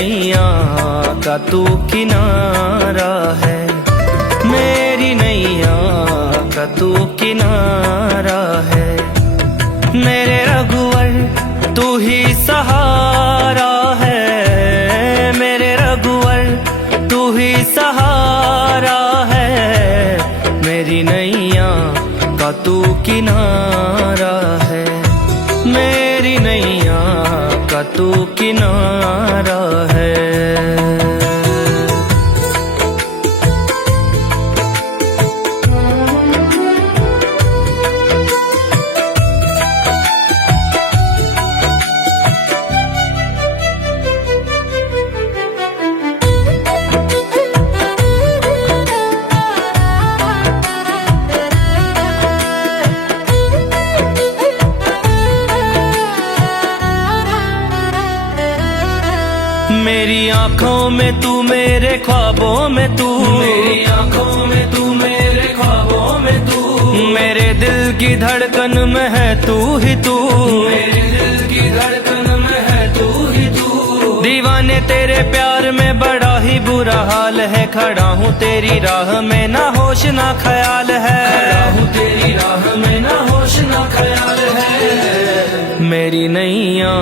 नैया का तू किनारा है, मेरी नैया का तू किनारा है। मेरे रघुवर तू ही सहारा है, मेरे रघुवर तू ही सहारा है। मेरी नैया का तू किनारा है, मेरी नैया का तू किनारा है। मेरी आँखों में तू, मेरे ख्वाबों में तू, मेरी आँखों में तू, मेरे ख्वाबों में तू, मेरे दिल की धड़कन में है तू ही तू, मेरे दिल की धड़कन में है तू ही तू। दीवाने तेरे प्यार में बड़ा ही बुरा हाल है, खड़ा हूँ तेरी राह में ना होश ना ख्याल है, खड़ा हूँ तेरी राह में ना होश ना ख्याल है। मेरी नैया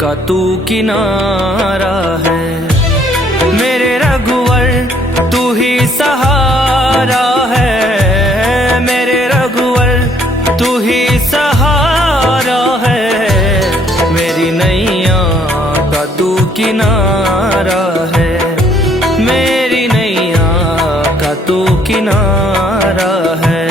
का तू किनारा है, मेरे रघुवर तू ही सहारा है, मेरे रघुवर तू ही सहारा है। मेरी नैया का तू किनारा है, मेरी नैया का तू किनारा है।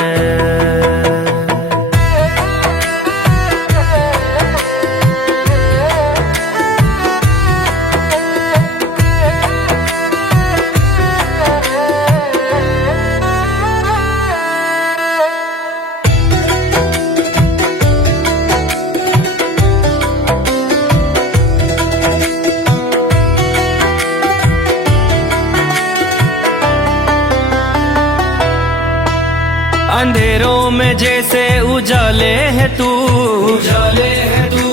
अंधेरों में जैसे उजाले है तू, उजाले है तू,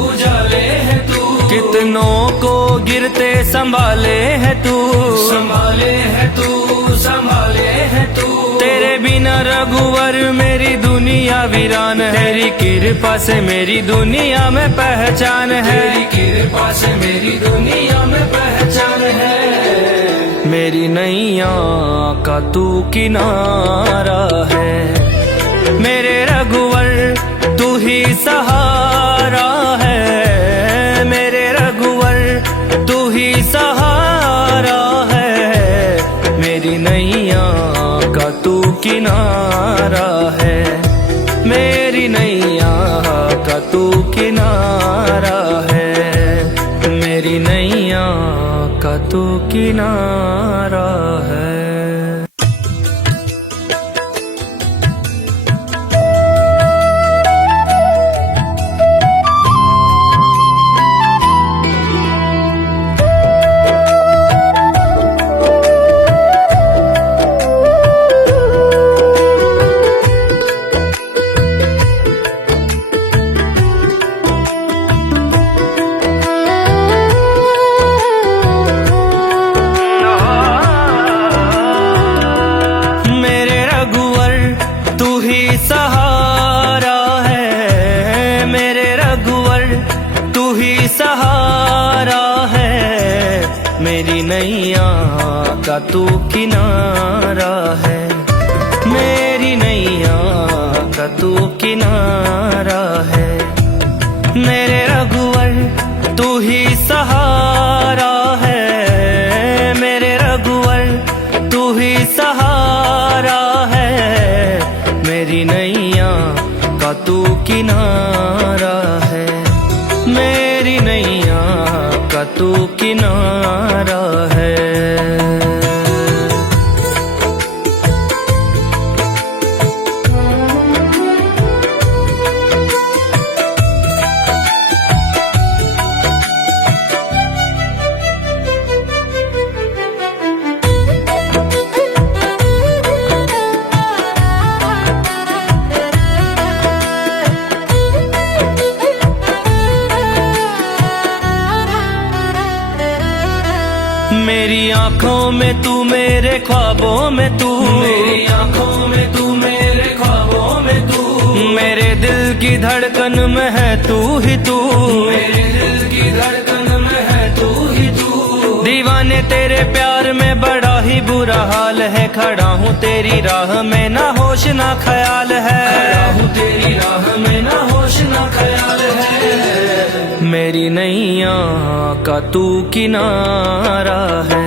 उजाले है तू, कितनों को गिरते संभाले है तू, संभाले है तू, संभाले है तू। तेरे बिना रघुवर मेरी दुनिया वीरान है, तेरी कृपा से मेरी दुनिया में पहचान है, तेरी कृपा से मेरी दुनिया में पहचान है। मेरी नैया का तू किनारा है, मेरे रघुवर तू ही सहारा है, मेरे रघुवर तू ही सहारा है। मेरी नैया का तू किनारा है, मेरी नैया का तू किनारा है, मेरी नैया का तू किनारा है। सहारा है, मेरे रघुवर तू ही सहारा है। मेरी नैया का तू किनारा है, मेरी नैया का तू किनारा है। मेरे रघुवर तू ही सहारा है, मेरे रघुवर तू ही सहारा है। मेरी नैया का तू किनारा है, मेरी नैया का तू किनारा है। आंखों में तू, मेरे ख्वाबों में तू, मेरी आंखों में तू, मेरे ख्वाबों में तू, मेरे दिल की धड़कन में है तू ही तू, मेरे दिल की धड़कन में है तू ही तू। दीवाने तेरे प्यार में बड़ा ही बुरा हाल है, खड़ा हूँ तेरी राह में ना होश ना ख्याल है, खड़ा हूँ तेरी राह में ना होश ना ख्याल है। मेरी नैया का तू किनारा है,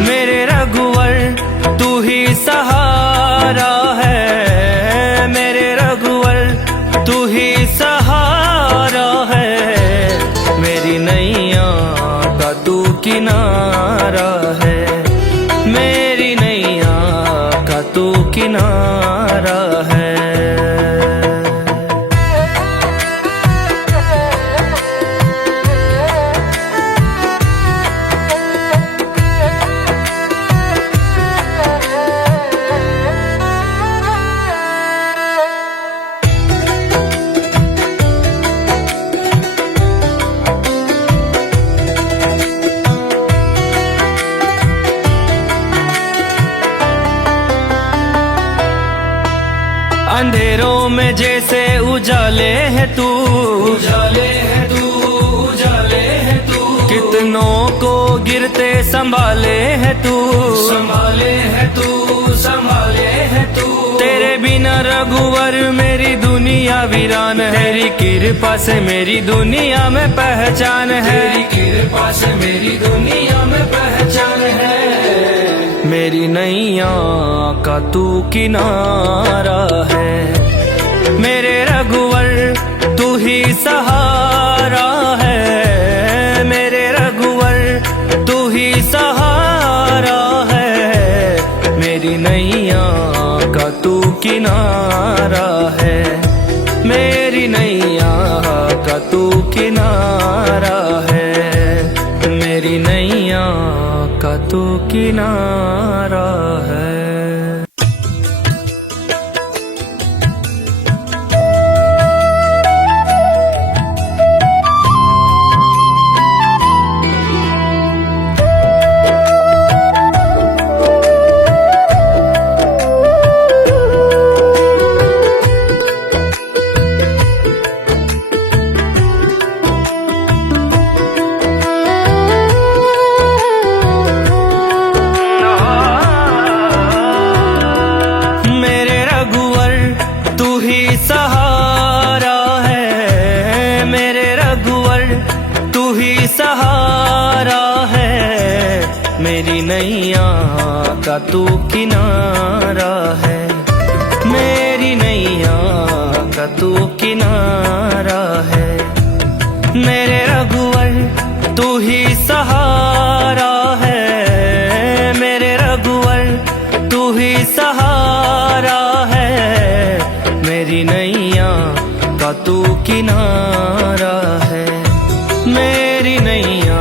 मेरे रघुवर तू ही सहारा है, मेरे रघुवर तू ही सहारा है, मेरी नैया का तू किनारा है, मेरी नैया का तू किनारा है। अंधेरों में जैसे उजाले है तू, उजाले है तू, उजाले है तू, कितनों को गिरते संभाले है तू, संभाले है तू, संभाले है तू। तेरे बिना रघुवर मेरी दुनिया वीरान है, तेरी कृपा से मेरी दुनिया में पहचान है, तेरी कृपा से मेरी दुनिया में पहचान है। मेरी नैया का तू किनारा है, मेरे रघुवर तू ही सहारा है, मेरे रघुवर तू ही सहारा है, मेरी नैया का तू किनारा है, मेरी नैया का तू किनारा है, मेरी नैया का तू किनारा है। सहारा है, मेरे रघुवर तू ही सहारा है, मेरी नैया का तू किनारा है, मेरी नैया का तू किनारा है, मेरे रघुवर तू ही सहारा है, मेरे रघुवर तू ही सहारा है, मेरी नैया का तू किनारा है, मेरी नैया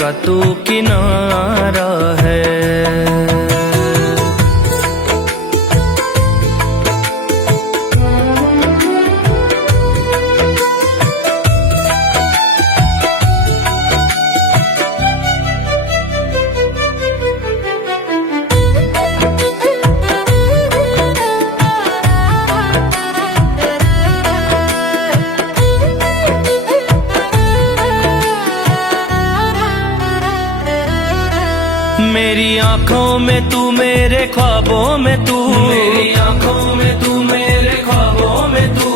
का तू किनारा है। मेरी आंखों में तू, मेरे ख्वाबों में तू, मेरी आंखों में तू, मेरे ख्वाबों में तू,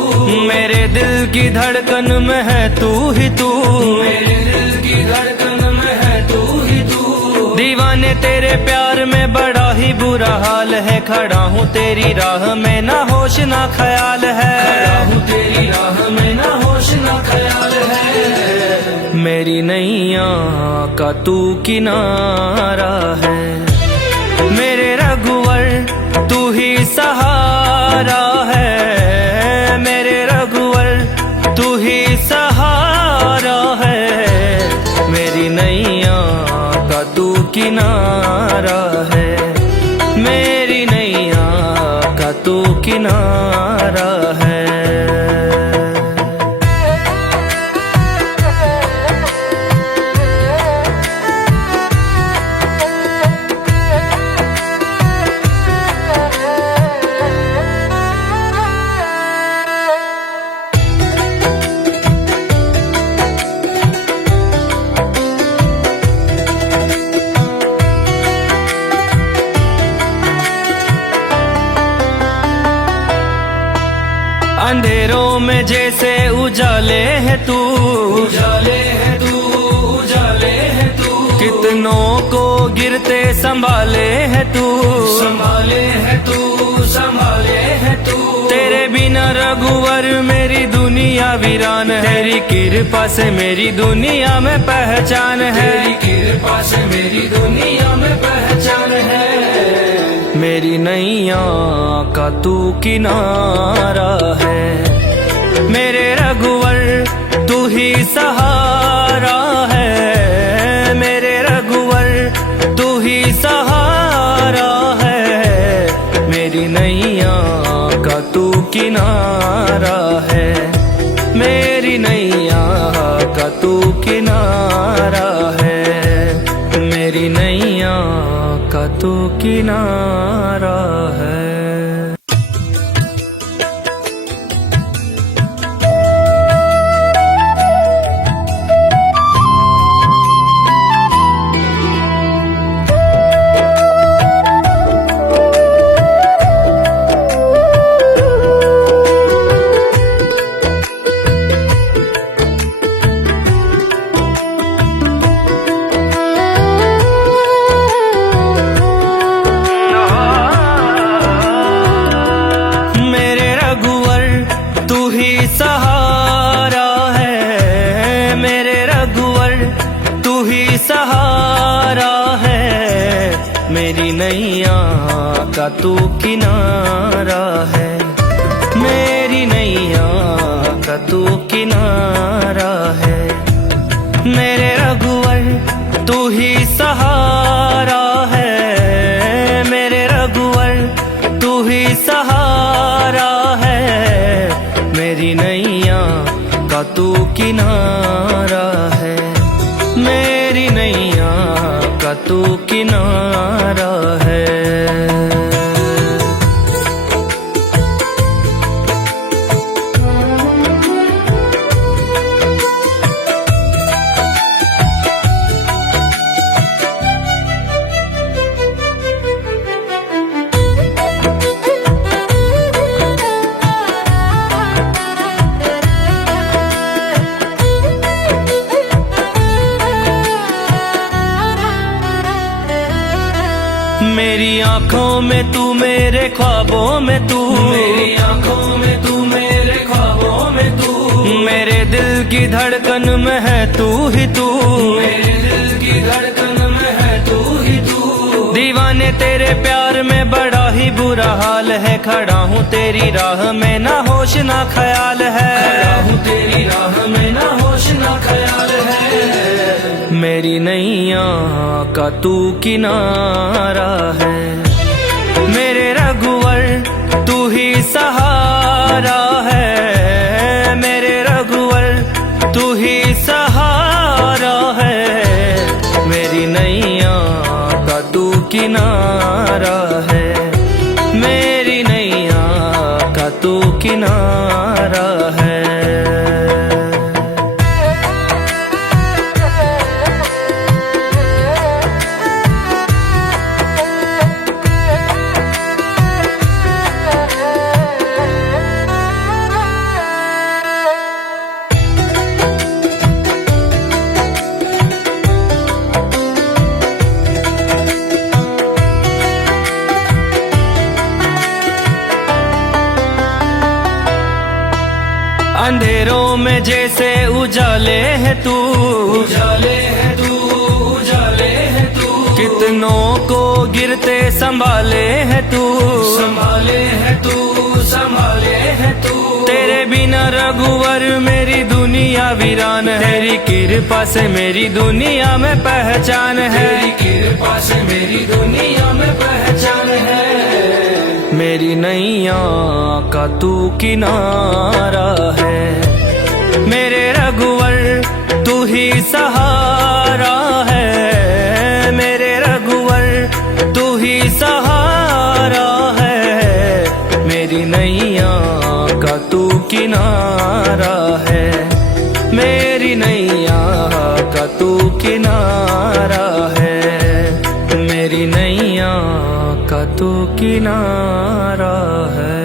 मेरे दिल की धड़कन में है तू ही तू, मेरे दिल की धड़कन में है तू ही तू। दीवाने तेरे प्यार में बड़ा ही बुरा हाल है, खड़ा हूँ तेरी राह में ना होश ना ख्याल है, खड़ा हूँ तेरी राह में ना होश ना ख्याल है। मेरी नैया का तू किनारा है, मेरे रघुवर तू ही सहारा है, मेरे रघुवर तू ही सहारा है, मेरी नैया का तू किनारा है, मेरी नैया का तू किनारा है। अंधेरों में जैसे उजाले है तू, उजाले है तू, उजाले है तू, कितनों को गिरते संभाले है तू, संभाले है तू, संभाले है तू। तेरे बिना रघुवर मेरी दुनिया वीरान है, तेरी कृपा से मेरी दुनिया में पहचान है, तेरी कृपा से मेरी दुनिया में पहचान है। मेरी नैया का तू किनारा है, मेरे रघुवर तू ही सहारा है, मेरे रघुवर तू ही सहारा है, मेरी नैया का तू किनारा है, मेरी नैया का तू किनारा है, मेरी नैया का तू किनारा है। सहारा है, मेरे रघुवर तू ही सहारा है, मेरी नैया का तू किनारा है, मेरी नैया का तू किनारा है, मेरे रघुवर तू ही सहारा है, मेरे रघुवर तू ही सहारा है, मेरी नैया का तू किनारा है, मेरी नैया का तू किनारा है। मेरी आँखों में तू, मेरे ख्वाबों में तू, मेरी आँखों में तू, मेरे ख्वाबों में तू, मेरे दिल की धड़कन में है तू ही तू, मेरे दिल की धड़कन में है तू ही तू। दीवाने तेरे प्यार में बड़ा ही बुरा हाल है, खड़ा हूँ तेरी राह में ना होश ना ख्याल है, खड़ा हूँ तेरी राह में ना होश ना ख्याल है। मेरी नैया का तू किनारा है, मेरे रघुवर तू ही सहारा है, मेरे रघुवर तू ही सहारा है, मेरी नैया का तू किनारा है, मेरी नैया का तू किनारा है। अंधेरों में जैसे उजाले है तू, उजाले है तू, उजाले है तू, कितनों को गिरते संभाले है तू, संभाले है तू, संभाले है तू। तेरे बिना रघुवर मेरी दुनिया वीरान है, तेरी कृपा से मेरी दुनिया में पहचान है, तेरी कृपा से मेरी दुनिया में पहचान है। मेरी नैया का तू किनारा है, मेरे रघुवर तू ही सहारा है, मेरे रघुवर तू ही सहारा है, मेरी नैया का तू किनारा है, मेरी नैया का तू किनारा है, मेरी नैया का तू किनारा है।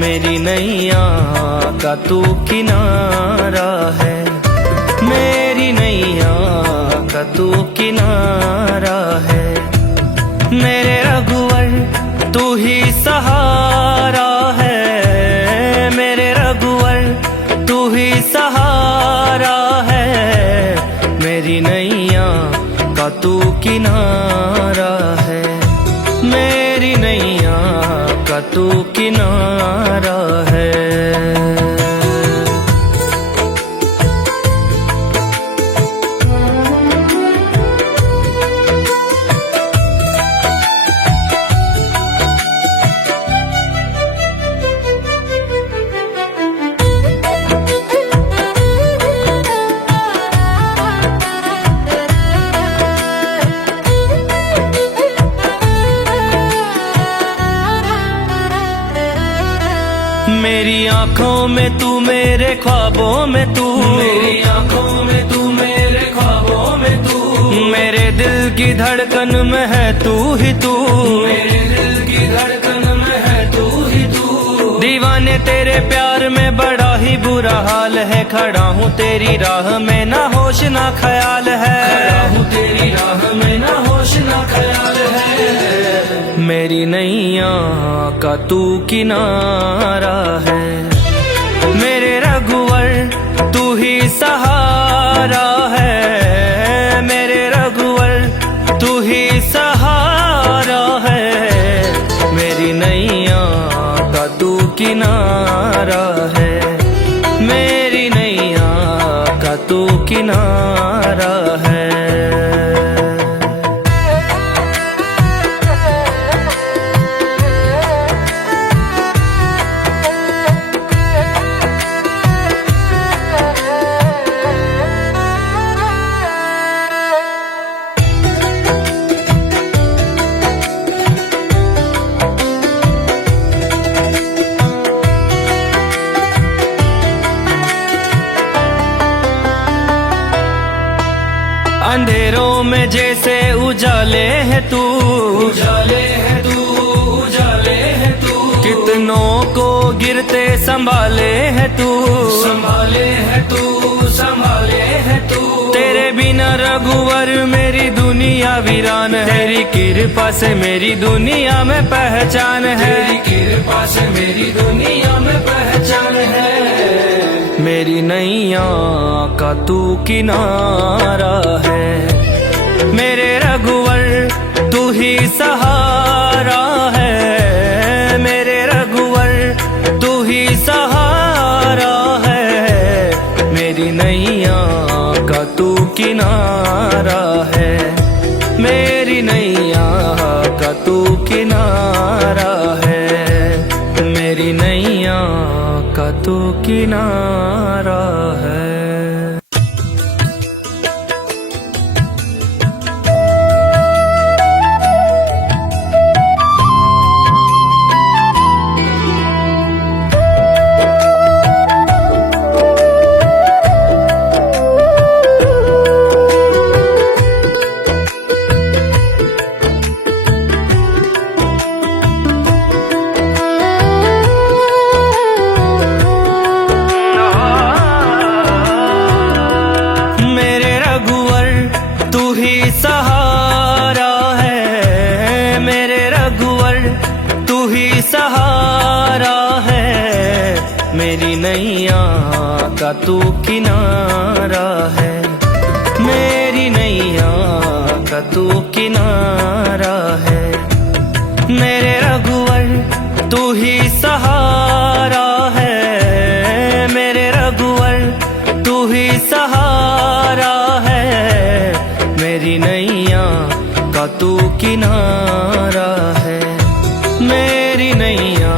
मेरी नैया का तू किनारा है, मेरी नैया का तू किनारा है। मेरे रघुवर तू ही सहारा है, मेरे रघुवर तू ही सहारा है। मेरी नैया का तू किनारा है, मेरी नैया का तू किनारा है। मेरी आँखों में तू, मेरे ख्वाबों में तू, मेरी आंखों में तू, मेरे ख्वाबों में तू, मेरे दिल की धड़कन में है तू ही तू, मेरे दिल की धड़कन में है तू ही तू। दीवाने तेरे प्यार में बड़ा ही बुरा हाल है। खड़ा हूँ तेरी राह में ना होश ना ख्याल है, खड़ा हूँ तेरी राह में ना होश ना ख्याल है। मेरी नैया का तू किनारा है, मेरे रघुवर तू ही सहारा है, मेरे रघुवर तू ही सहारा है। मेरी नैया का तू किनारा है, मेरी नैया का तू किनारा है। अंधेरों में जैसे उजाले है तू, उजाले है तू, उजाले है तू, कितनों को गिरते संभाले है तू, संभाले है तू, संभाले है तू। तेरे बिना रघुवर मेरी दुनिया वीरान है, तेरी कृपा से मेरी दुनिया में पहचान है, तेरी कृपा से मेरी दुनिया में पहचान है। मेरी नैया का तू किनारा है, मेरे रघुवर तू ही सहारा है, मेरे रघुवर तू ही सहारा है। मेरी नैया का तू किनारा है, मेरी नैया का तू किनारा है, मेरी नैया का तू किनारा है। सहारा है, मेरे रघुवर तू ही सहारा है। मेरी नैया का तू किनारा है, मेरी नैया का तू किनारा है। मेरे रघुवर तू ही सहारा है, मेरे रघुवर तू ही सहारा है। मेरी नैया का तू किनारा है, मेरी नैया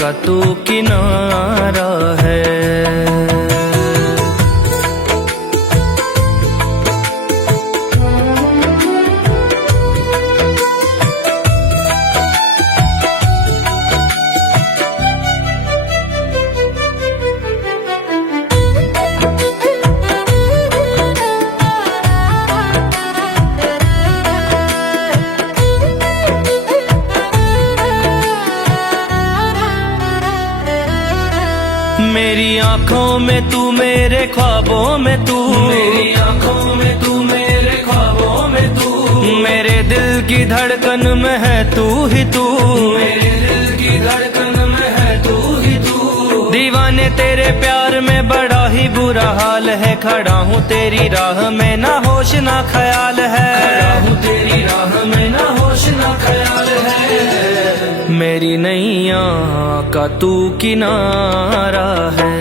का तू किनारा है। मेरी आंखों में तू, मेरे ख्वाबों में तू, मेरी आंखों में तू, मेरे ख्वाबों में तू, मेरे दिल की धड़कन में है तू ही तू, मेरे दिल की धड़कन में है तू ही तू। दीवाने तेरे प्यार में बड़ा ही बुरा हाल है, खड़ा हूँ तेरी राह में ना होश ना ख्याल है, खड़ा हूँ तेरी राह में ना होश ना ख्याल है। मेरी नैया का तू किनारा है,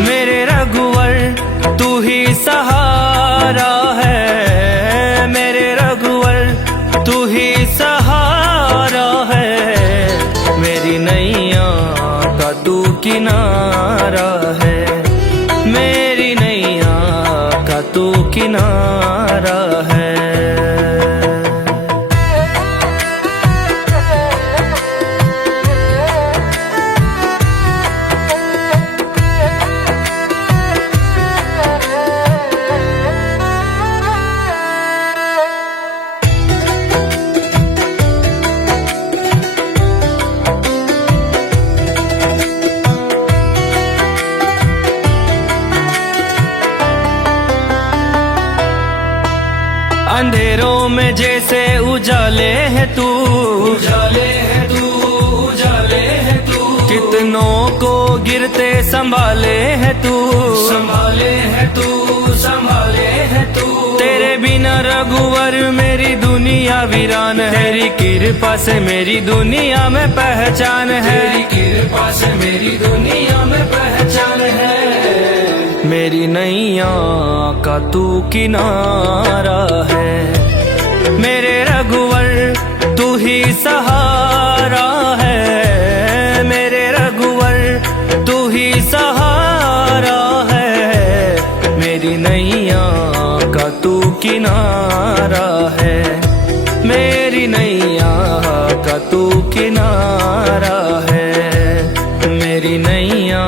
मेरे रघुवर तू ही सहारा है, मेरे रघुवर तू ही सहारा है, मेरी नैया का तू किनारा है, मेरी नैया का तू किनारा है। अंधेरों में जैसे उजाले है तू, उजाले है तू, उजाले है तू, कितनों को गिरते संभाले है तू, संभाले है तू, संभाले है तू। तेरे बिना रघुवर मेरी दुनिया वीरान है, तेरी कृपा से मेरी दुनिया में पहचान है, तेरी कृपा से मेरी दुनिया में पहचान है। मेरी नैया का तू किनारा है, मेरे रघुवर तू ही सहारा है, मेरे रघुवर तू ही सहारा है, मेरी नैया का तू किनारा है, मेरी नैया का तू किनारा है, मेरी नैया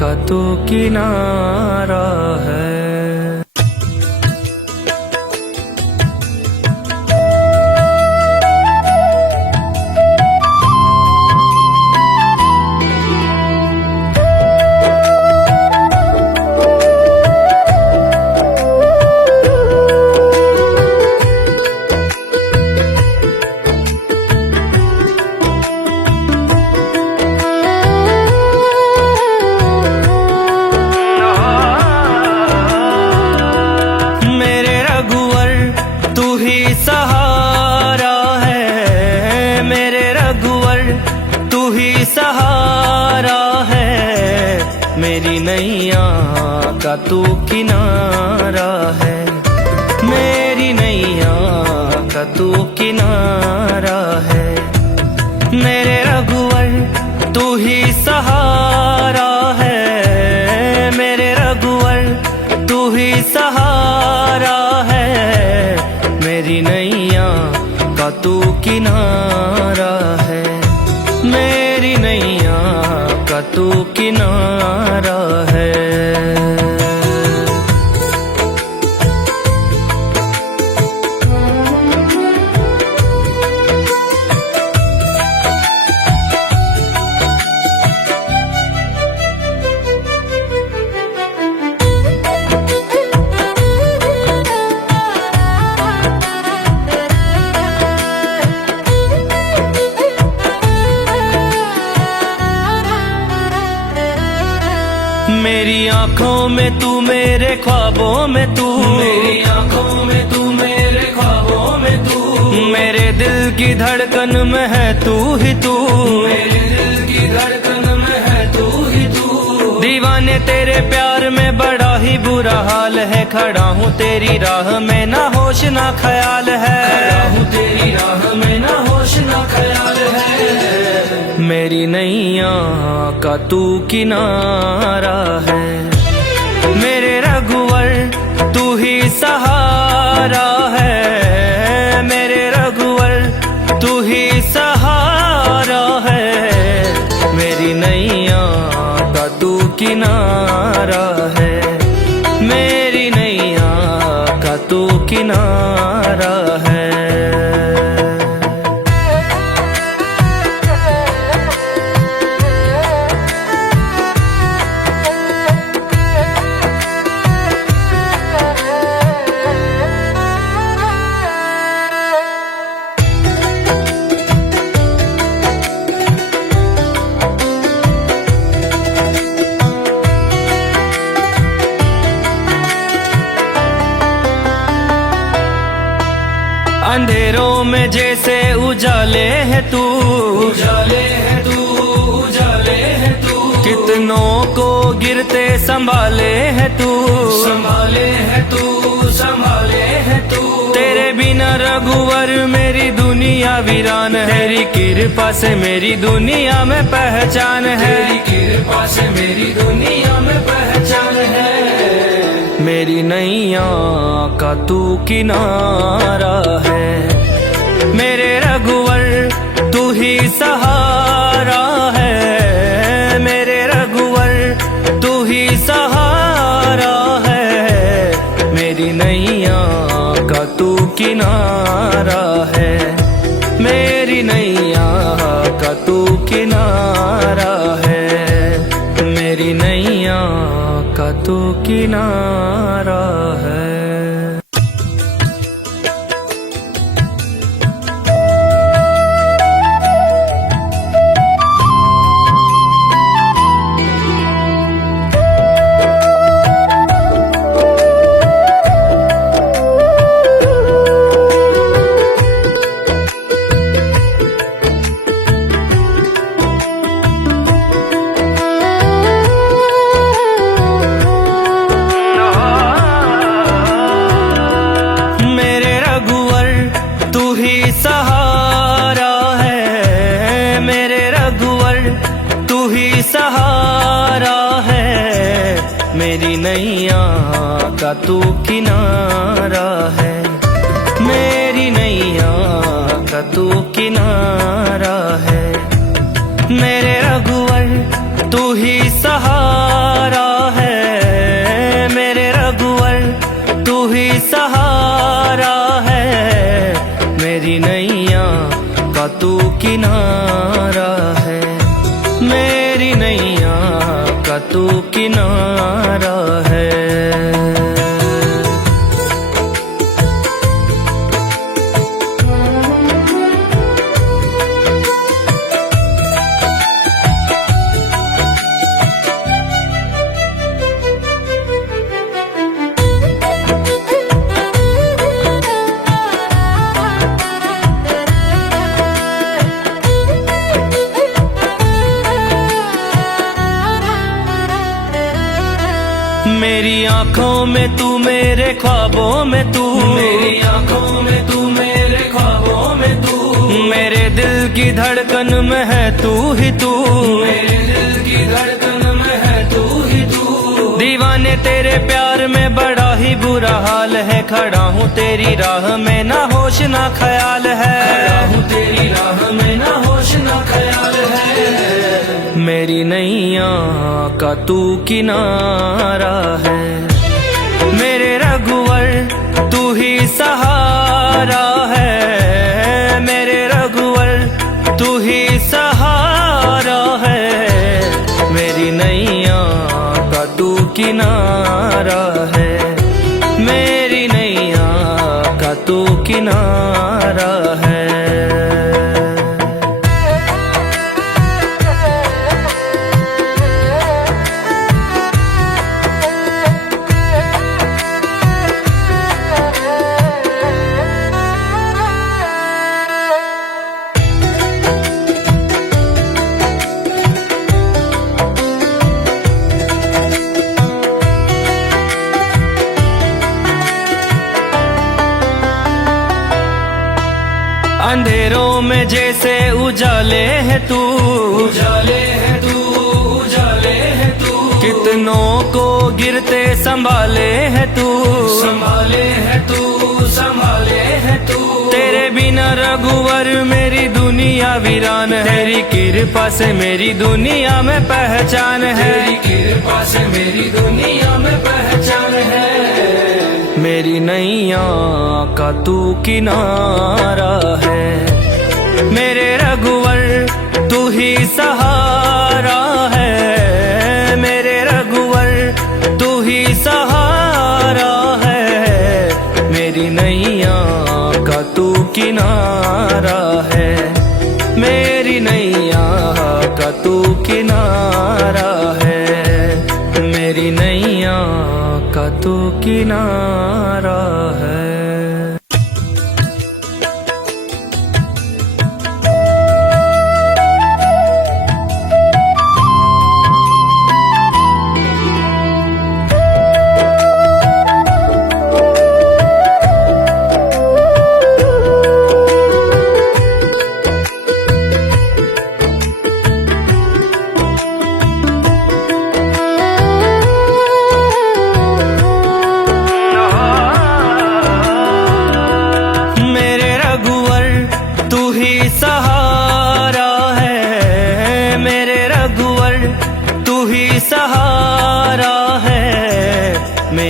का तू किनारा है। सहारा है, मेरे रघुवर तू ही सहारा है, मेरी नैया का तू किनारा है, मेरी नैया का तू किनारा है, मेरे रघुवर तू ही सहारा है, मेरे रघुवर तू ही सहारा है, मेरी नैया का तू किनारा है, मेरी नैया का तू किनारा है। मेरी आंखों में तू, मेरे ख्वाबों में तू, मेरी आंखों में तू, मेरे ख्वाबों में तू, मेरे दिल की धड़कन में है तू ही तू, मेरे दिल की धड़कन में है तू ही तू। दीवाने तेरे प्यार में बड़ा ही बुरा हाल है, खड़ा हूँ तेरी राह में ना होश ना ख्याल है, खड़ा हूँ तेरी राह में ना होश ना ख्याल है। मेरी नैया का तू किनारा है, मेरे रघुवर तू ही सहारा है, मेरे रघुवर तू ही सहारा है, मेरी नैया का तू किनारा है, मेरी नैया का तू किनारा है। में जैसे उजाले है तू, उजाले है तू, उजाले है तू, कितनों को गिरते संभाले है तू, संभाले है तू, संभाले है तू। तेरे बिना रघुवर मेरी दुनिया वीरान है, तेरी कृपा से मेरी दुनिया में पहचान है, तेरी कृपा से मेरी दुनिया में पहचान है। मेरी नैया का तू किनारा है, मेरे रघुवर तू ही सहारा है, मेरे रघुवर तू ही सहारा है, मेरी नैया का तू किनारा है, मेरी नैया का तू किनारा है, मेरी नैया का तू किनारा है। सहारा है, मेरे रघुवर तू ही सहारा है, मेरी नैया का तू किनारा है, मेरी नैया का तू किनारा है, मेरे रघुवर तू ही सहारा है, मेरे रघुवर तू ही सहारा है, मेरी नैया का तू किनारा है, मेरी नैया का तू किनारा है। मेरी आँखों में तू, मेरे ख्वाबों में तू, मेरी आँखों में तू, मेरे ख्वाबों में तू, मेरे दिल की धड़कन में है तू ही तू, मेरे दिल की धड़कन में है तू ही तू। दीवाने तेरे प्यार में बड़ा ही बुरा हाल है, खड़ा हूँ तेरी राह में ना होश ना ख्याल है, खड़ा हूँ तेरी राह में ना होश ना ख्याल है। मेरी नैया का तू किनारा है, मेरे रघुवर तू ही सहारा है, मेरे रघुवर तू ही सहारा है, मेरी नैया का तू किनारा है, मेरी नैया का तू किनारा है। अंधेरों में जैसे उजाले है तू, उजाले है तू, उजाले है तू, कितनों को गिरते संभाले है तू, संभाले है तू, संभाले है तू। तेरे बिना रघुवर मेरी दुनिया वीरान है, तेरी कृपा से मेरी दुनिया में पहचान है, तेरी कृपा से मेरी दुनिया में पहचान है। मेरी नैया का तू किनारा है, मेरे रघुवर तू ही सहारा है, मेरे रघुवर तू ही सहारा है, मेरी नैया का तू किनारा है, मेरी नैया का तू किनारा है, मेरी नैया का तू किनारा है।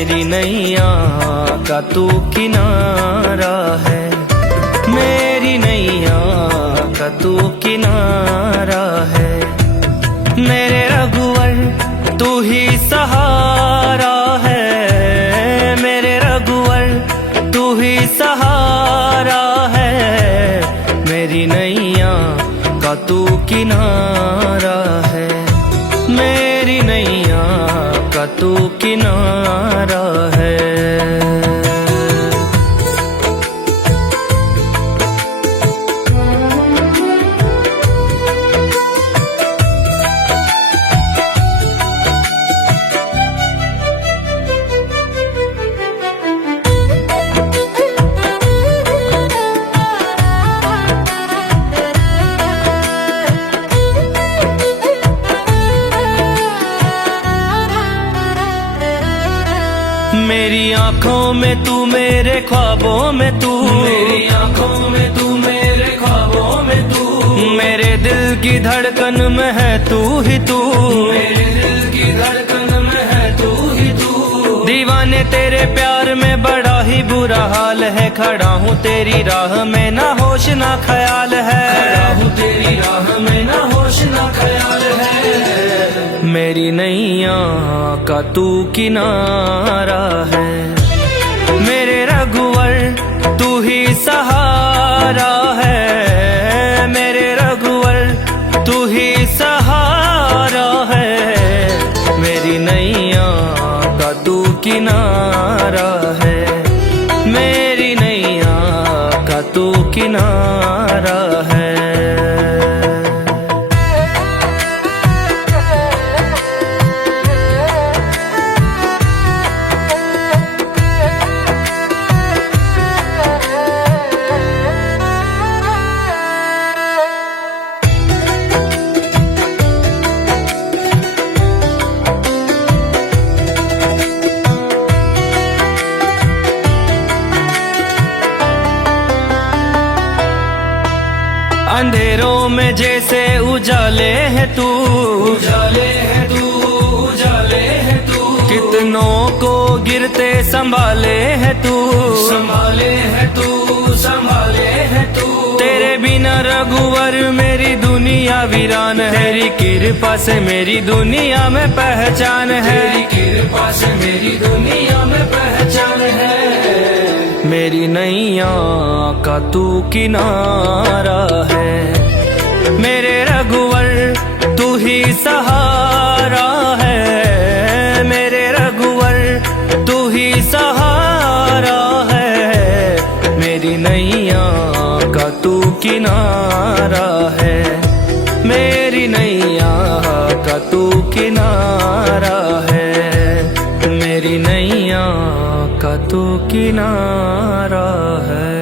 मेरी नैया का तू किनारा है, मेरी नैया का तू किनारा है। मेरे रघुवर तू ही सहारा है, मेरे रघुवर तू ही सहारा है। मेरी नैया का तू किनारा है, मेरी नैया का तू किनारा है। मेरी आंखों में तू, मेरे ख्वाबों में तू, मेरी आंखों में तू, मेरे ख्वाबों में तू, मेरे दिल की धड़कन में है तू ही तू, मेरे दिल की धड़कन में है तू ही तू। दीवाने तेरे प्यार में बड़ा ही बुरा हाल है, खड़ा हूँ तेरी राह में ना होश ना ख्याल है, खड़ा हूँ तेरी राह में ना होश ना ख्याल है। मेरी नैया का तू किनारा है, मेरे रघुवर तू ही सहारा है, मेरे रघुवर तू ही सहारा है। मेरी नैया का तू किनारा है, मेरी नैया का तू किनारा है। अंधेरों में जैसे उजाले है तू, उजाले है तू, उजाले है तू, कितनों को गिरते संभाले है तू, संभाले है तू, संभाले है तू। तेरे बिना रघुवर मेरी दुनिया वीरान है, तेरी कृपा से मेरी दुनिया में पहचान है, तेरी कृपा से मेरी दुनिया में पहचान है। मेरी नैया का तू किनारा है, मेरे रघुवर तू ही सहारा है, मेरे रघुवर तू ही सहारा है। मेरी नैया का तू किनारा है, मेरी नैया का तू किनारा है, मेरी नैया का तू किनारा है।